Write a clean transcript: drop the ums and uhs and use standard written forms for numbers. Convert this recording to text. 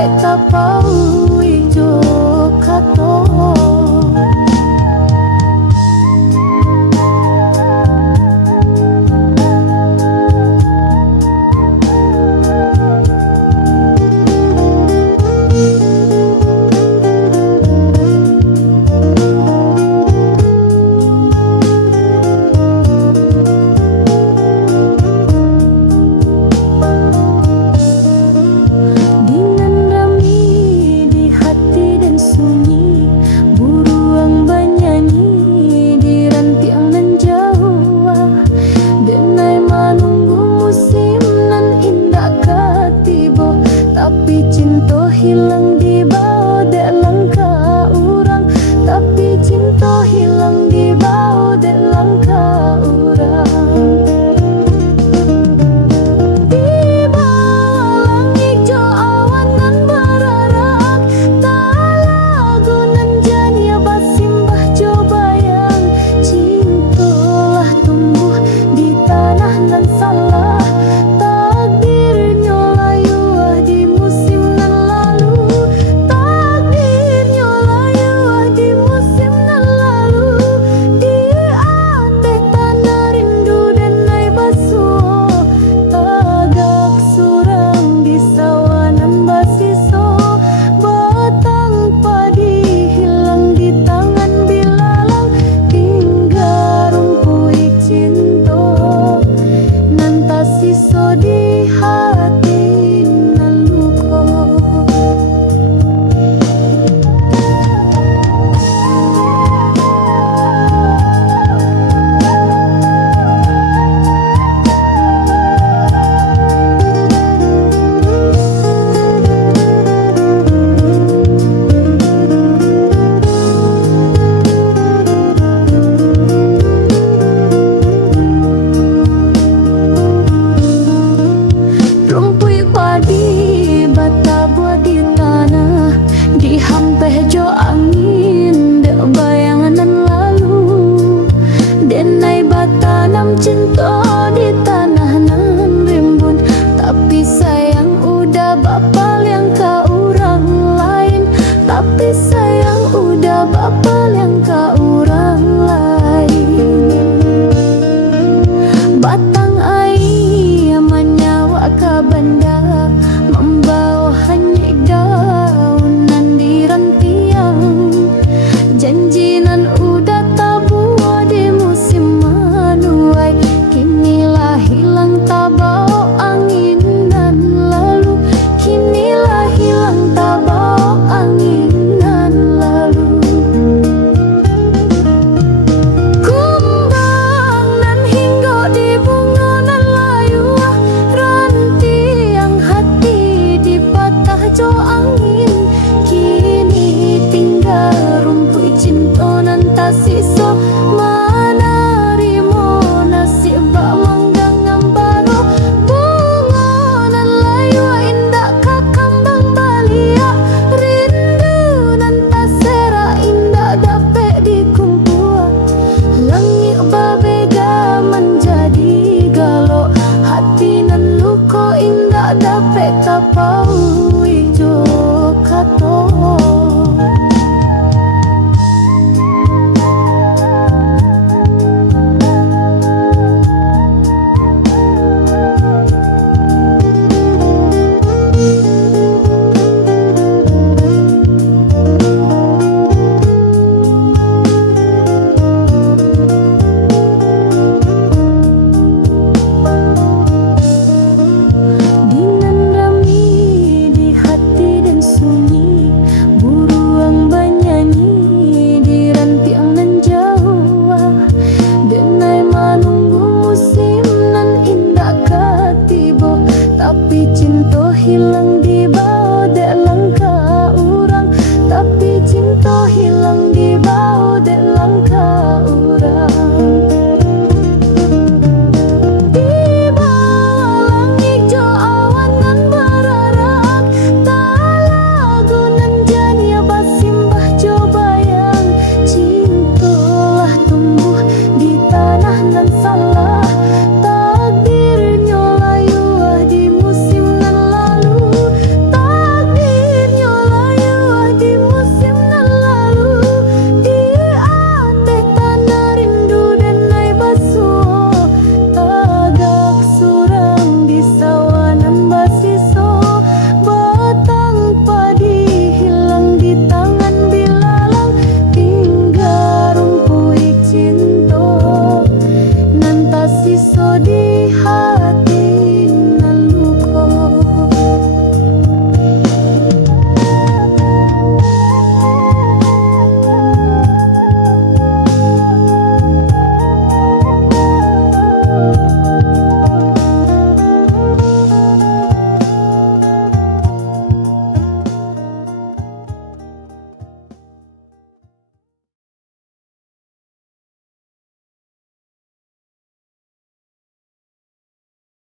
dapat tapau ijo kato. Tapi cinta hilang di bawah dek langkah orang. Tapi cinta hilang di bawah dek langkah orang. Di bawah langit jo awan nan berarak, tak lagu nan jania basimbah jo bayang. Cintalah tumbuh di tanah nan salah. Jo angin dek bayangan nan lalu. Denai batanam cinta di tanah nan rimbun. Tapi sayang udah bapal yang ke orang lain. Tapi sayang udah bapal yang ke orang lain. Batang air menyawa ke benda, membawa hanya daunan di rantiang. Janji nan udah tabuah di musim menuai, kinilah hilang tabau angin nan lalu. Kinilah hilang tabau angin nan lalu. Kumbang nan hingga di bunga nan layu, rantiang hati dipatah jo angin. Kini tinggal rumput cinta nan tak sisa. Menerima nasib bak manggang ngambaro. Bunga nan layu indah kakambang balia. Rindu nan tak sera indah dapat dikumpul. Langit berbeda menjadi galau. Hati nan luka indah dapat tapau ijo.